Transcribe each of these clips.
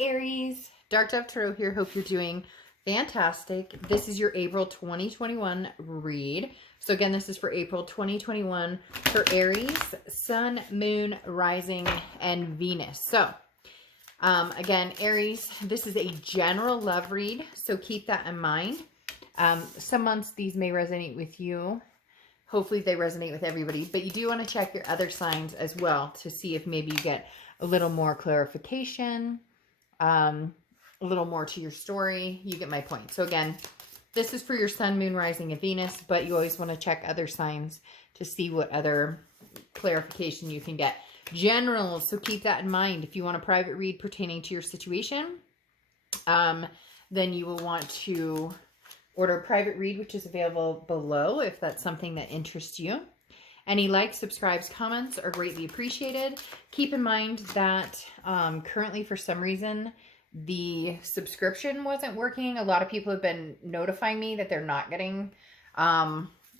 Aries, Dark Dove Tarot here. Hope you're doing fantastic. This is your April 2021 read. So again, this is for April 2021 for Aries, Sun, Moon, Rising, and Venus. So again, Aries, this is a general love read, so keep that in mind. Some months these may resonate with you. Hopefully they resonate with everybody, but you do want to check your other signs as well to see if maybe you get a little more clarification, a little more to your story. You get my point. So again, this is for your Sun, Moon, Rising, and Venus, but you always want to check other signs to see what other clarification you can get. General, so keep that in mind. If you want a private read pertaining to your situation, then you will want to order a private read, which is available below if that's something that interests you. Any likes, subscribes, comments are greatly appreciated. Keep in mind that currently, for some reason, the subscription wasn't working. A lot of people have been notifying me that they're not getting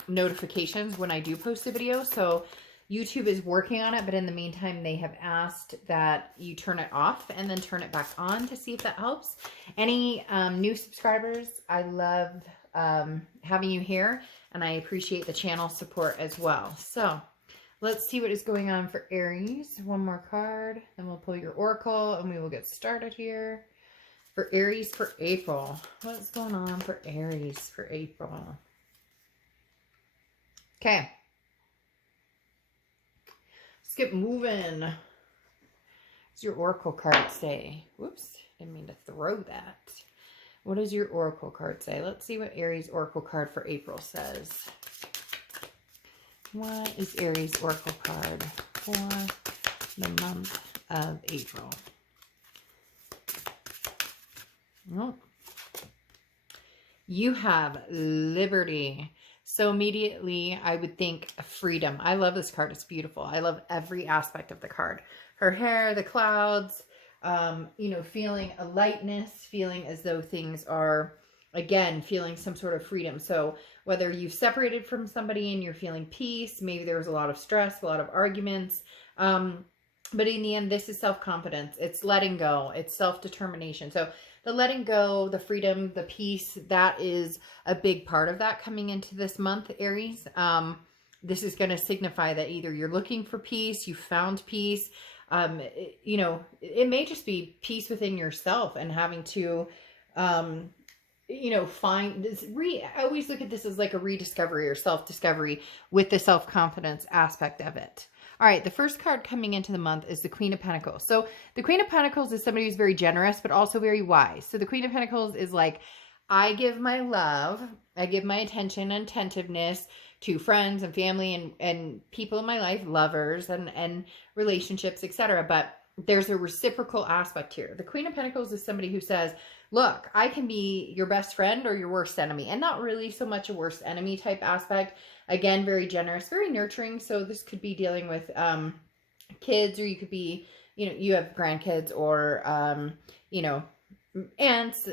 notifications when I do post a video. So YouTube is working on it, but in the meantime, they have asked that you turn it off and then turn it back on to see if that helps. Any new subscribers, I love having you here, and I appreciate the channel support as well. So let's see what is going on for Aries. One more card, then we'll pull your oracle, and we will get started here. For Aries for April. What's going on for Aries for April? Okay. Let's get moving. What's your oracle card say? Whoops, didn't mean to throw that. What does your oracle card say? Let's see what Aries oracle card for April says. What is Aries oracle card for the month of April? Oh. You have liberty. So immediately I would think freedom. I love this card. It's beautiful. I love every aspect of the card. Her hair, the clouds, you know, feeling a lightness, feeling as though things are, again, feeling some sort of freedom. So whether you've separated from somebody and you're feeling peace, maybe there was a lot of stress, a lot of arguments, but in the end, this is self-confidence. It's letting go. It's self-determination. So the letting go, the freedom, the peace, that is a big part of that coming into this month, Aries. This is going to signify that either you're looking for peace, you found peace, you know, it may just be peace within yourself and having to, you know, find this. I always look at this as like a rediscovery or self-discovery with the self-confidence aspect of it. All right, the first card coming into the month is the Queen of Pentacles. So the Queen of Pentacles is somebody who's very generous, but also very wise. So the Queen of Pentacles is like, I give my love, I give my attention and attentiveness to friends and family and people in my life, lovers and relationships, etc. But there's a reciprocal aspect here. The Queen of Pentacles is somebody who says, look, I can be your best friend or your worst enemy. And not really so much a worst enemy type aspect. Again, very generous, very nurturing. So this could be dealing with kids, or you could be, you know, you have grandkids, or, you know, aunts,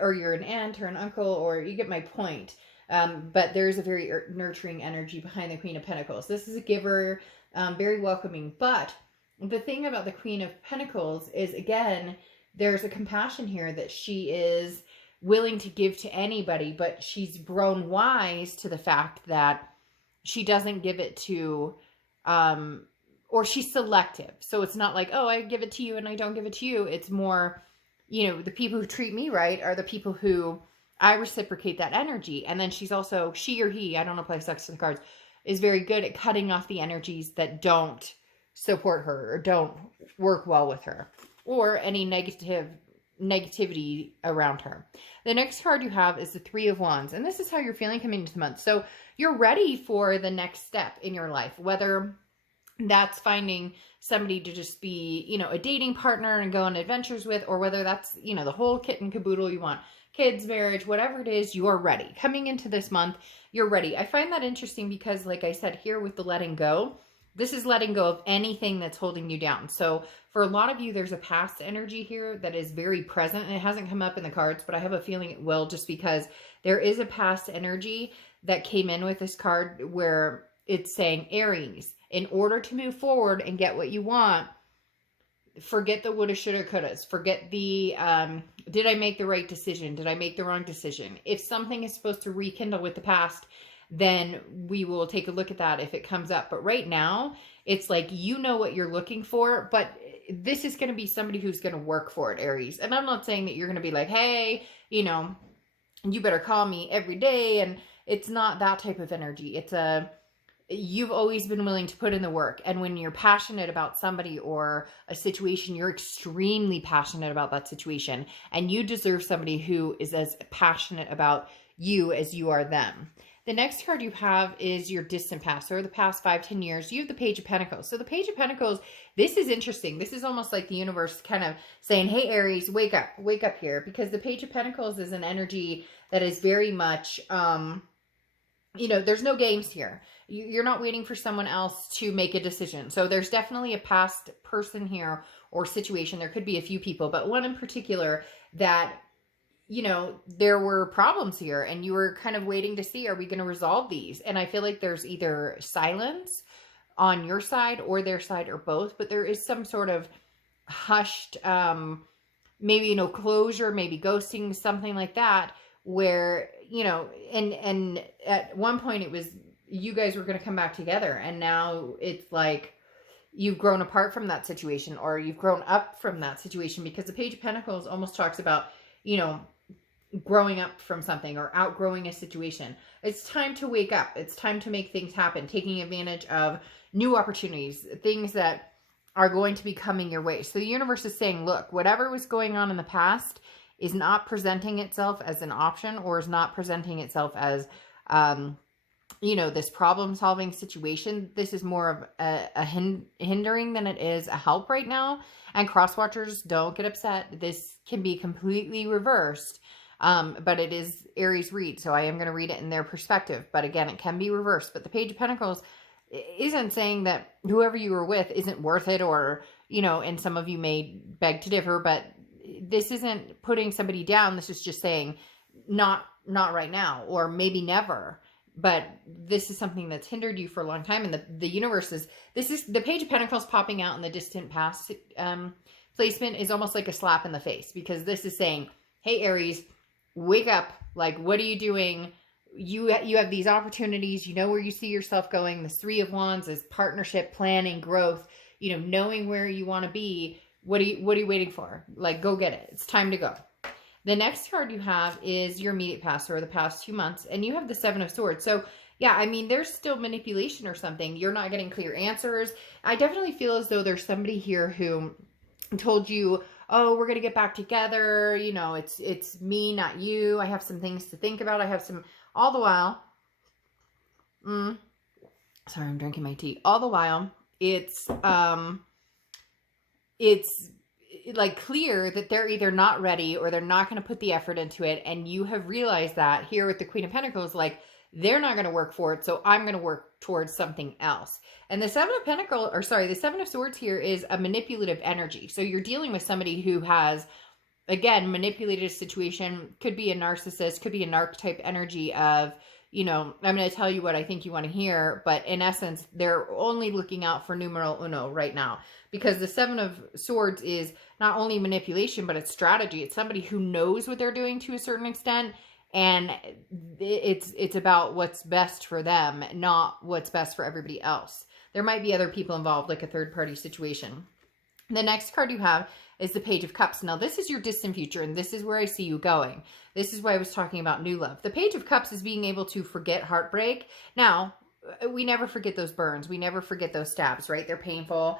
or you're an aunt or an uncle, or you get my point. But there's a very nurturing energy behind the Queen of Pentacles. This is a giver, very welcoming. But the thing about the Queen of Pentacles is, again, there's a compassion here that she is willing to give to anybody, but she's grown wise to the fact that she doesn't give it to, or she's selective. So it's not like, oh, I give it to you and I don't give it to you. It's more, you know, the people who treat me right are the people who I reciprocate that energy. And then she's also, she or he, I don't apply sex to the cards, is very good at cutting off the energies that don't support her or don't work well with her, or any negativity around her. The next card you have is the Three of Wands, and this is how you're feeling coming into the month. So you're ready for the next step in your life, whether that's finding somebody to just be, you know, a dating partner and go on adventures with, or whether that's, you know, the whole kit and caboodle you want, kids, marriage, whatever it is, you're ready. Coming into this month, you're ready. I find that interesting because, like I said, here with the letting go, this is letting go of anything that's holding you down. So for a lot of you, there's a past energy here that is very present, and it hasn't come up in the cards, but I have a feeling it will, just because there is a past energy that came in with this card where it's saying, Aries, in order to move forward and get what you want, Forget the woulda, shoulda, couldas. Forget the, did I make the right decision? Did I make the wrong decision? If something is supposed to rekindle with the past, then we will take a look at that if it comes up. But right now, it's like, you know what you're looking for, but this is going to be somebody who's going to work for it, Aries. And I'm not saying that you're going to be like, hey, you know, you better call me every day. And it's not that type of energy. It's you've always been willing to put in the work. And when you're passionate about somebody or a situation, you're extremely passionate about that situation. And you deserve somebody who is as passionate about you as you are them. The next card you have is your distant past, or the past 5-10 years. You have the Page of Pentacles. So the Page of Pentacles, this is interesting. This is almost like the universe kind of saying, hey, Aries, wake up here. Because the Page of Pentacles is an energy that is very much, you know, there's no games here. You're not waiting for someone else to make a decision. So there's definitely a past person here or situation. There could be a few people, but one in particular that, you know, there were problems here and you were kind of waiting to see, are we going to resolve these? And I feel like there's either silence on your side or their side or both, but there is some sort of hushed, maybe, you know, closure, maybe ghosting, something like that, where, you know, and at one point it was, you guys were going to come back together. And now it's like you've grown apart from that situation, or you've grown up from that situation, because the Page of Pentacles almost talks about, you know, growing up from something or outgrowing a situation. It's time to wake up. It's time to make things happen, taking advantage of new opportunities, things that are going to be coming your way. So the universe is saying, look, whatever was going on in the past is not presenting itself as an option, or is not presenting itself as, you know, this problem-solving situation. This is more of a hindering than it is a help right now. And cross-watchers, don't get upset. This can be completely reversed, but it is Aries read, so I am going to read it in their perspective. But again, it can be reversed. But the Page of Pentacles isn't saying that whoever you were with isn't worth it, or, you know, and some of you may beg to differ, but this isn't putting somebody down. This is just saying not right now, or maybe never. But this is something that's hindered you for a long time. And the universe is, this is the Page of Pentacles popping out in the distant past placement is almost like a slap in the face, because this is saying, hey, Aries, wake up. Like, what are you doing? You have these opportunities. You know where you see yourself going. The Three of Wands is partnership, planning, growth, you know, knowing where you want to be. What are you waiting for? Like, go get it. It's time to go. The next card you have is your immediate past, or the past 2 months, and you have the Seven of Swords. So yeah, I mean, there's still manipulation or something. You're not getting clear answers. I definitely feel as though there's somebody here who told you, oh, we're going to get back together. You know, it's me, not you. I have some things to think about. I have some, all the while, sorry, I'm drinking my tea. All the while, it's like clear that they're either not ready or they're not going to put the effort into it. And you have realized that here with the Queen of Pentacles, like, they're not going to work for it, so I'm going to work towards something else. And the Seven of Pentacles, or sorry, the Seven of Swords here is a manipulative energy. So you're dealing with somebody who has, again, manipulated a situation. Could be a narcissist, could be an archetype energy of, you know, I'm going to tell you what I think you want to hear, but in essence, they're only looking out for numero uno right now, because the Seven of Swords is not only manipulation, but it's strategy. It's somebody who knows what they're doing to a certain extent, and it's about what's best for them, not what's best for everybody else. There might be other people involved, like a third-party situation. The next card you have is the Page of Cups. Now, this is your distant future, and this is where I see you going. This is why I was talking about new love. The Page of Cups is being able to forget heartbreak. Now, we never forget those burns. We never forget those stabs, right? They're painful.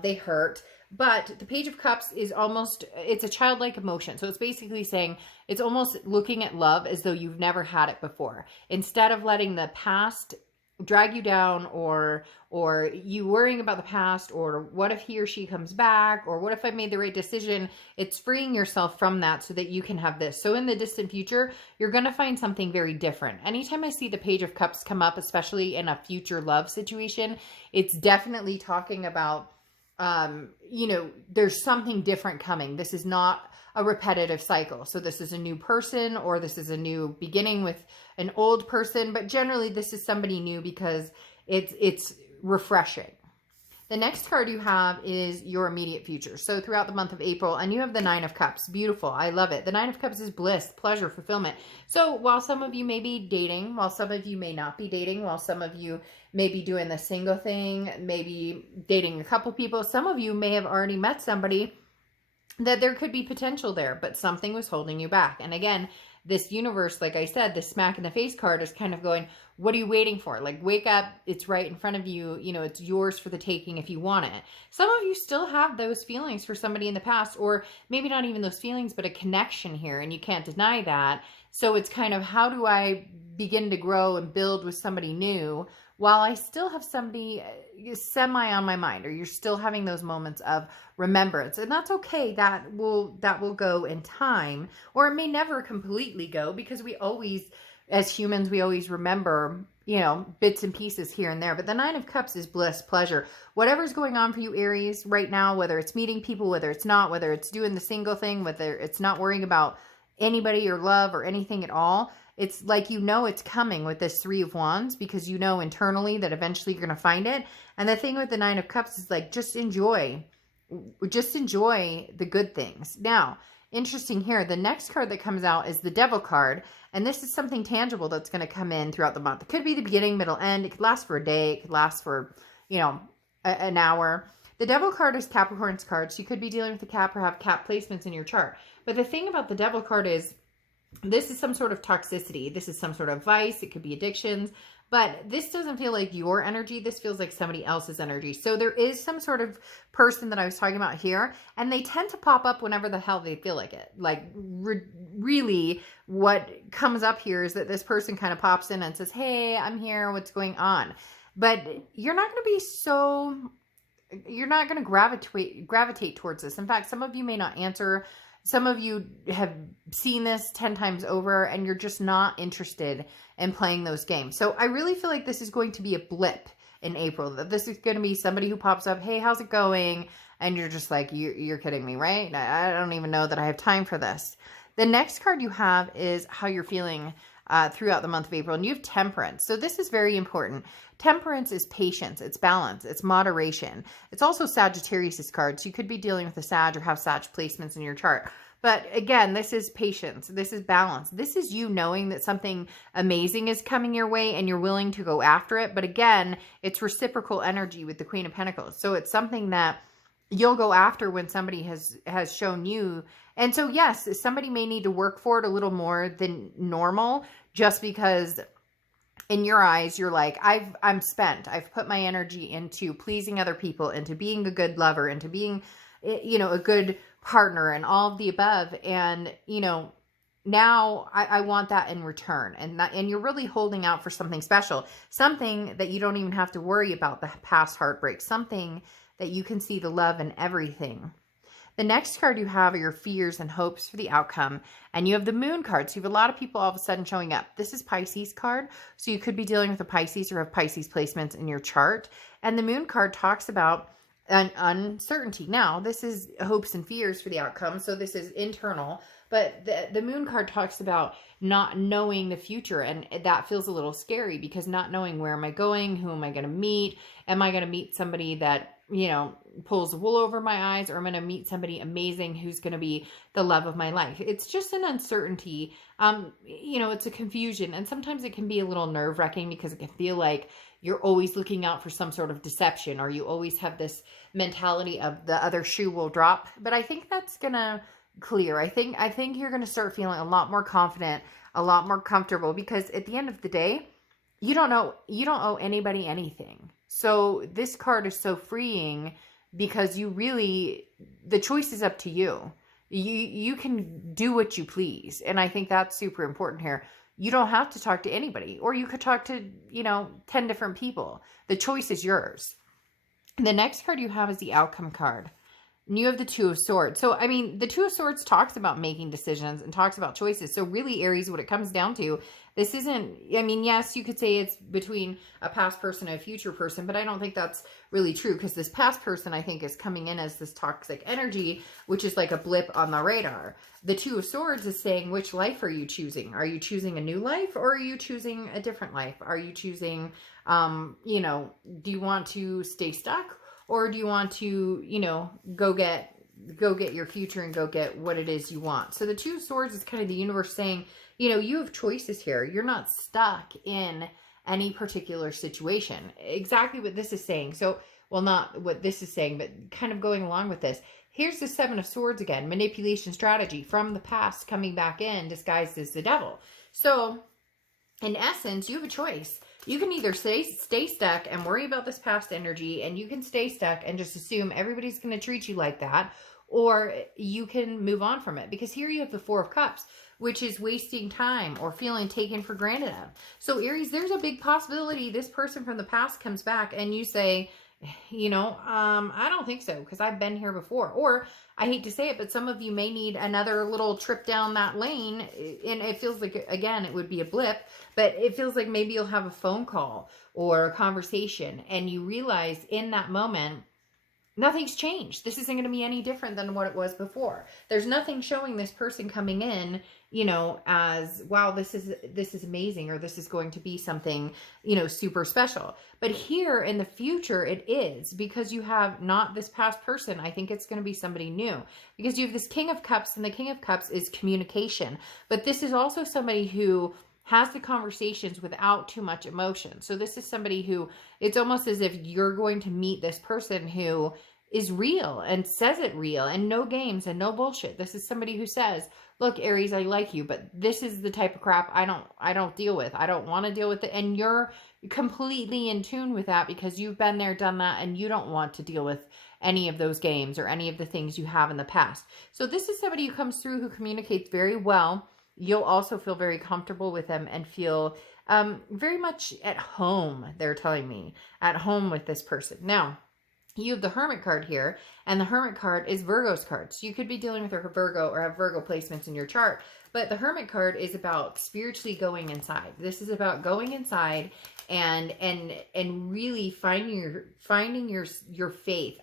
They hurt. But the Page of Cups is almost, it's a childlike emotion. So it's basically saying, it's almost looking at love as though you've never had it before. Instead of letting the past drag you down, or you worrying about the past, or what if he or she comes back, or what if I made the right decision, it's freeing yourself from that so that you can have this. So in the distant future, you're going to find something very different. Anytime I see the Page of Cups come up, especially in a future love situation, it's definitely talking about, you know, there's something different coming. This is not a repetitive cycle. So this is a new person, or this is a new beginning with an old person, but generally this is somebody new because it's refreshing. The next card you have is your immediate future. So throughout the month of April, and you have the Nine of Cups. Beautiful. I love it. The Nine of Cups is bliss, pleasure, fulfillment. So while some of you may be dating, while some of you may not be dating, while some of you may be doing the single thing, maybe dating a couple people, some of you may have already met somebody that there could be potential there, but something was holding you back. And again, this universe, like I said, the smack in the face card is kind of going, what are you waiting for? Like, wake up. It's right in front of you. You know, it's yours for the taking if you want it. Some of you still have those feelings for somebody in the past, or maybe not even those feelings, but a connection here, and you can't deny that. So it's kind of, how do I begin to grow and build with somebody new while I still have somebody semi on my mind, or you're still having those moments of remembrance. And that's okay. That will go in time, or it may never completely go, because we always, as humans, we always remember, you know, bits and pieces here and there. But the Nine of Cups is bliss, pleasure. Whatever's going on for you, Aries, right now, whether it's meeting people, whether it's not, whether it's doing the single thing, whether it's not worrying about anybody or love or anything at all, it's like, you know, it's coming with this Three of Wands, because you know internally that eventually you're going to find it. And the thing with the Nine of Cups is like, just enjoy the good things. Now, interesting here, the next card that comes out is the Devil card. And this is something tangible that's going to come in throughout the month. It could be the beginning, middle, end. It could last for a day. It could last for, you know, an hour. The Devil card is Capricorn's card. So you could be dealing with the Cap or have Cap placements in your chart. But the thing about the Devil card is, this is some sort of toxicity. This is some sort of vice. It could be addictions. But this doesn't feel like your energy. This feels like somebody else's energy. So there is some sort of person that I was talking about here. And they tend to pop up whenever the hell they feel like it. Like, really, what comes up here is that this person kind of pops in and says, hey, I'm here. What's going on? But you're not going to be so... You're not going to gravitate towards this. In fact, some of you may not answer. Some of you have seen this 10 times over, and you're just not interested in playing those games. So I really feel like this is going to be a blip in April. That this is going to be somebody who pops up, hey, how's it going? And you're just like, you're kidding me, right? I don't even know that I have time for this. The next card you have is how you're feeling throughout the month of April. And you have Temperance. So this is very important. Temperance is patience. It's balance. It's moderation. It's also Sagittarius's card. So you could be dealing with a Sag or have Sag placements in your chart. But again, this is patience. This is balance. This is you knowing that something amazing is coming your way and you're willing to go after it. But again, it's reciprocal energy with the Queen of Pentacles. So it's something that you'll go after when somebody has shown you. And so, yes, somebody may need to work for it a little more than normal, just because in your eyes, you're like, I'm spent. I've put my energy into pleasing other people, into being a good lover, into being, you know, a good partner and all of the above. And, you know, now I want that in return. And you're really holding out for something special, something that you don't even have to worry about the past heartbreak, something that you can see the love in everything. The next card you have are your fears and hopes for the outcome. And you have the Moon card. So you have a lot of people all of a sudden showing up. This is Pisces card. So you could be dealing with a Pisces or have Pisces placements in your chart. And the Moon card talks about an uncertainty. Now, this is hopes and fears for the outcome. So this is internal. But the Moon card talks about not knowing the future. And that feels a little scary, because not knowing, where am I going? Who am I going to meet? Am I going to meet somebody that, you know, pulls the wool over my eyes, or I'm going to meet somebody amazing who's going to be the love of my life? It's just an uncertainty. You know, it's a confusion. And sometimes it can be a little nerve-wracking, because it can feel like you're always looking out for some sort of deception, or you always have this mentality of the other shoe will drop. But I think that's going to clear. I think you're going to start feeling a lot more confident, a lot more comfortable, because at the end of the day, you don't owe anybody anything. So this card is so freeing, because the choice is up to you. You can do what you please. And I think that's super important here. You don't have to talk to anybody, or you could talk to, 10 different people. The choice is yours. The next card you have is the Outcome card. And you have the Two of Swords. So, I mean, the Two of Swords talks about making decisions and talks about choices. So really, Aries, what it comes down to, this isn't, I mean, yes, you could say it's between a past person and a future person, but I don't think that's really true, because this past person, I think, is coming in as this toxic energy, which is like a blip on the radar. The Two of Swords is saying, which life are you choosing? Are you choosing a new life, or are you choosing a different life? Are you choosing, do you want to stay stuck? Or do you want to, you know, go get your future and go get what it is you want? So the Two of Swords is kind of the universe saying, you know, you have choices here. You're not stuck in any particular situation. Exactly what this is saying. So, well, not what this is saying, but kind of going along with this. Here's the Seven of Swords again. Manipulation strategy from the past coming back in disguised as the devil. So, in essence, you have a choice. You can either stay stuck and worry about this past energy, and you can stay stuck and just assume everybody's going to treat you like that, or you can move on from it. Because here you have the Four of Cups, which is wasting time or feeling taken for granted of. So Aries, there's a big possibility this person from the past comes back and you say, you know, I don't think so, because I've been here before. Or, I hate to say it, but some of you may need another little trip down that lane. And it feels like, again, it would be a blip, but it feels like maybe you'll have a phone call or a conversation and you realize in that moment, nothing's changed. This isn't going to be any different than what it was before. There's nothing showing this person coming in, you know, as, wow, this is amazing, or this is going to be something, you know, super special. But here in the future, it is, because you have not this past person. I think it's going to be somebody new, because you have this King of Cups, and the King of Cups is communication. But this is also somebody who has the conversations without too much emotion. So this is somebody who, it's almost as if you're going to meet this person who is real and says it real, and no games and no bullshit. This is somebody who says, look, Aries, I like you, but this is the type of crap I don't deal with. I don't want to deal with it. And you're completely in tune with that because you've been there, done that, and you don't want to deal with any of those games or any of the things you have in the past. So this is somebody who comes through, who communicates very well. You'll also feel very comfortable with them and feel very much at home, they're telling me, at home with this person. Now, you have the Hermit card here, and the Hermit card is Virgo's card. So you could be dealing with a Virgo or have Virgo placements in your chart, but the Hermit card is about spiritually going inside. This is about going inside and really finding your faith,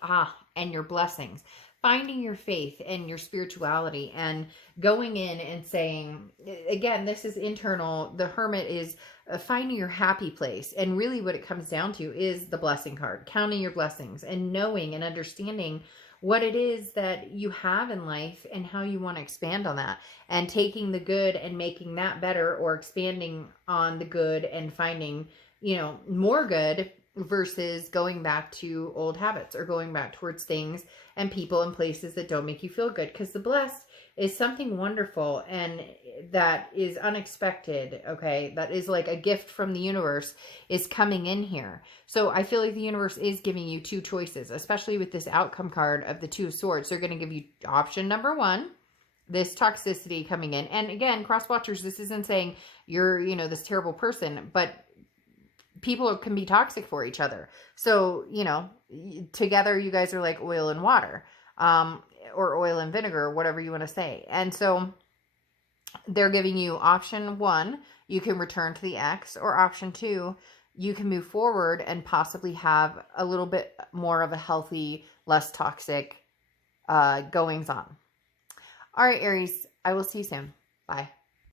and your blessings. Finding your faith and your spirituality and going in and saying, again, this is internal. The Hermit is finding your happy place. And really what it comes down to is the blessing card, counting your blessings and knowing and understanding what it is that you have in life and how you want to expand on that, and taking the good and making that better, or expanding on the good and finding, you know, more good, versus going back to old habits or going back towards things and people and places that don't make you feel good. Because the blessed is something wonderful and that is unexpected, okay? That is like a gift from the universe is coming in here. So I feel like the universe is giving you two choices, especially with this outcome card of the Two of Swords. They're going to give you option number one, this toxicity coming in. And again, cross watchers, this isn't saying you're, you know, this terrible person, but people can be toxic for each other. So, you know, together you guys are like oil and water, or oil and vinegar, whatever you want to say. And so they're giving you option one, you can return to the ex, or option two, you can move forward and possibly have a little bit more of a healthy, less toxic goings on. All right, Aries, I will see you soon. Bye.